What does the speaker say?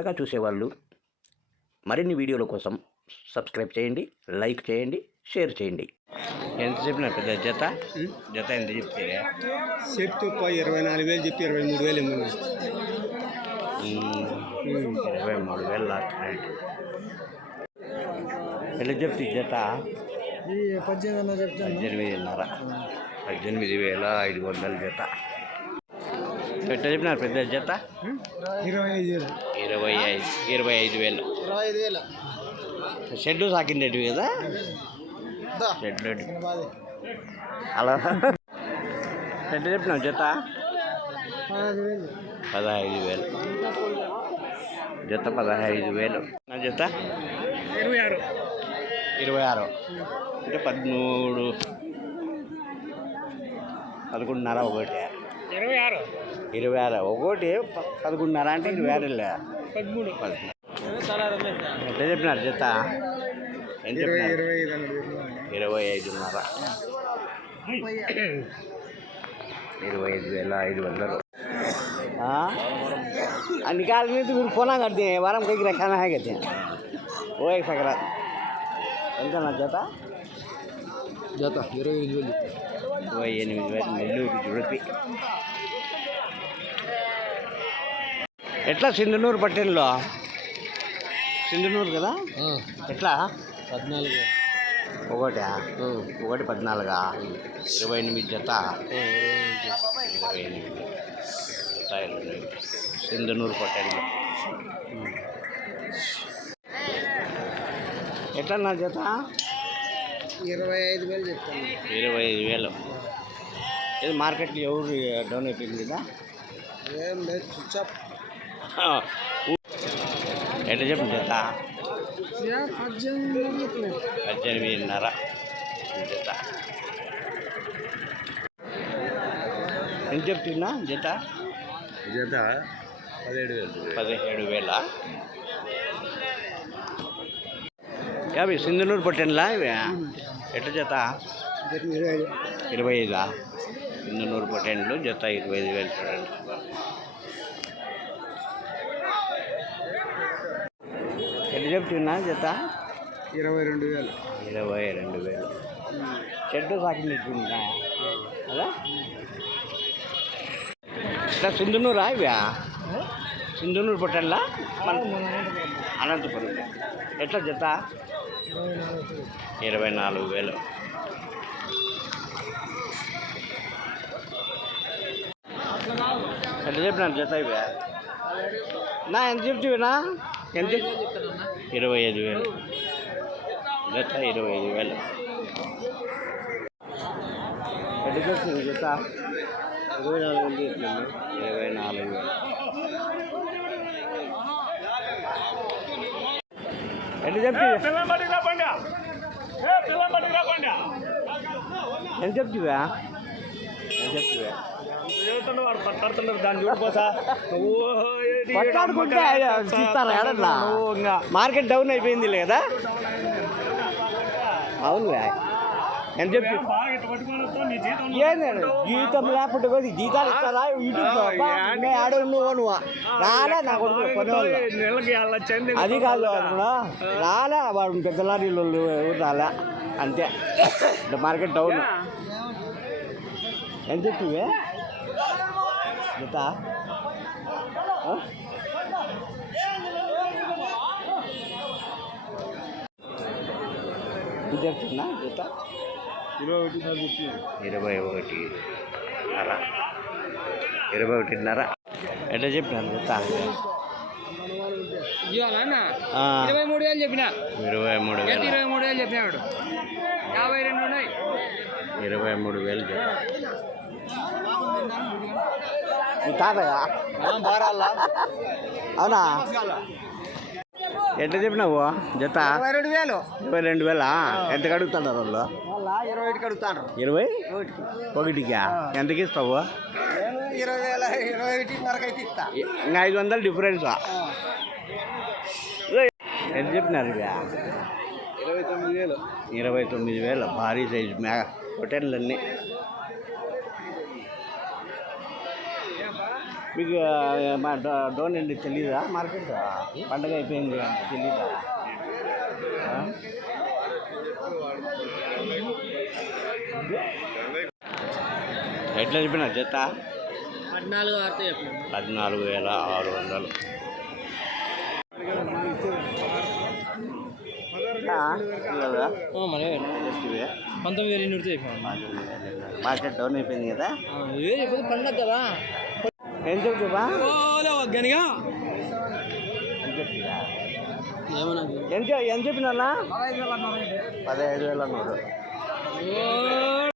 కొత్తగా చూసేవాళ్ళు. మరిన్ని వీడియోల కోసం సబ్స్క్రైబ్ చేయండి లైక్ చేయండి షేర్ చేయండి. ఎంత చెప్పిన పెద్ద జత? జత ఎంత చెప్తే చెప్తూ ఇరవై నాలుగు వేలు చెప్పి ఇరవై మూడు వేలు ఇరవై మూడు వేలు లాస్ట్ రేట్. ఎంత చెప్తే జత? పద్దెనిమిది పద్దెనిమిదిన్నర. పద్దెనిమిది వేల ఐదు వందల జత. ఎట్లా చెప్పినారు పెద్ద జత? ఇరవై ఐదు వేలు. ఇరవై ఐదు ఇరవై ఐదు వేలు. ఇరవై ఐదు వేలు. షెడ్ సాకిండేటివి కదా? షెడ్ అలా ఎట్లా చెప్పినావు జత? పదహైదు వేలు. పదహైదు వేలు. జత పదహైదు వేలు. నా జత? ఇరవై ఆరు. ఇరవై ఆరు. అంటే పదమూడు పదకొండున్నర ఒకటి. ఇరవై ఆరు. ఇరవై ఆరు ఒకటి ప- పదకొండున్నర అంటే ఇరవై ఆరు పదమూడు ఎట్లా చెప్పినారు జత ఎంత ఇరవై చెప్పినారు ఇరవై ఐదు అన్నాడు ఇరవై ఐదున్నర ఇరవై ఐదు వేల ఐదు వందలు निकाल में तो फिर फोना करते हैं बारह कहीं रखाना है कहते हैं वो एक सकरा ఎంత నా జత జత ఇరవై ఐదు వేలు ఇరవై ఎనిమిది వేలు నెల్లూరు జుడిపి ఎట్లా సింధనూరు పట్టణంలో సింధనూరు కదా? ఎట్లా? పద్నాలుగు. ఒకటా? ఒకటి పద్నాలుగా? ఇరవై ఎనిమిది జత? ఇరవై ఎనిమిది. జత ఇరవై ఎనిమిది. సింధనూరు పట్టణంలో ఎట్లా నా జత? ఇరవై ఐదు వేలు చెప్తాను ఇరవై ఐదు వేలు. ఇది మార్కెట్లో ఎవరు డౌన్ అయిపోయింది కదా ఏం లేదు స్విచ్ ఆఫ్. ఎట్లా చెప్పు జత? పద్దెనిమిదిన్నర జత ఎంత చెప్తున్నా జత? జత పదిహేడు వేలు పదిహేడు వేల? యాభై సింధనూరు పట్టణంలా ఇవి? ఎట్లా జత? ఇరవై ఐదు. ఇరవై ఐదా? సింధనూరు పట్టణంలో జత ఇరవై ఐదు వేలు చూడండి. చెప్తున్నా జత? ఇరవై రెండు వేలు. ఇరవై రెండు వేలు. చెడ్డు సాకినట్టుందా అదా ఇట్లా సింధునూరా ఇవా? సింధునూరు పట్టణంలా మన అనంతపురం. ఎట్లా జత? ఇరవై నాలుగు వేలు. ఎట్లా చెప్పినారు జత ఇవే? నా ఎంత చెప్తున్నా ఎంత ఇరవై ఐదు వేలు. జత ఇరవై ఐదు వేలు. ఎట్లా చెప్తుంది జత ఇరవై నాలుగు వేలు. చెప్తున్నాను ఇరవై నాలుగు వేలు ఎట్లా చెప్తుంది ఎంత చెప్తువా ఎంత చెప్తువా చూస్తారా ఎడట్లా మార్కెట్ డౌన్ అయిపోయింది లేదా అవునులే ఎంత చెప్పి? ఏంది జీతం లేకపోతే కొద్ది జీతాలు ఇస్తారా? యూట్యూబ్ ఆడ నువ్వు నువ్వు రాలే నా కొడుకు కొనేవాళ్ళు. అది కాదు అనుకున్నా రాలే వాడు పెద్ద లారీలు ఎవరు రాలే. అంతే. మార్కెట్ డౌన్ ఎంత చెప్తివే జత చెప్తున్నా జత? ఇరవై ఒకటి. ఇరవై ఒకటి నర ఇరవై ఒకటిన్నర. ఎట్లా చెప్పినాను జత? ఇరవై మూడు వేలు చెప్పిన? ఇరవై మూడు వేలు. ఇరవై మూడు వేలు చెప్పినాడు యాభై రెండు ఉన్నాయి. ఇరవై మూడు వేలు మీ తాతగా అవునా? ఎట్లా చెప్పినావు జత? ఇరవై రెండు వేలు. ఇరవై రెండు వేలా? ఎంత కడుగుతున్నారు వాళ్ళు? ఇరవై ఒకటికి అడుగుతాను ఇరవై? ఒకటికి? ఎంతకి ఇస్తావు? ఇరవై వేల ఇరవై ఒకటిన్నరకు అయితే ఇస్తా. ఇంకా ఐదు వందలు డిఫరెన్స్ ఎంత చెప్పినారు ఇవి ఇరవై తొమ్మిది వేలు. ఇరవై తొమ్మిది వేలు. భారీ సైజు మే హోటళ్ళన్నీ మీకు మా డోన్ అండి తెలీదా మార్కెట్? పండగ అయిపోయింది తెలీదా? ఎట్లా చెప్పిన జత? పద్నాలుగు పద్నాలుగు వేల ఆరు వందలు? పంతొమ్మిది వేలు చెప్పాను. మార్కెట్ డౌన్ అయిపోయింది కదా? చెప్పదు పండగ కదా. ఏం చెప్తువా గనిగా ఏం చెప్తువా ఏమన్నా ఎంత ఎంత చెప్పినా పదహైదు వేల నూరు.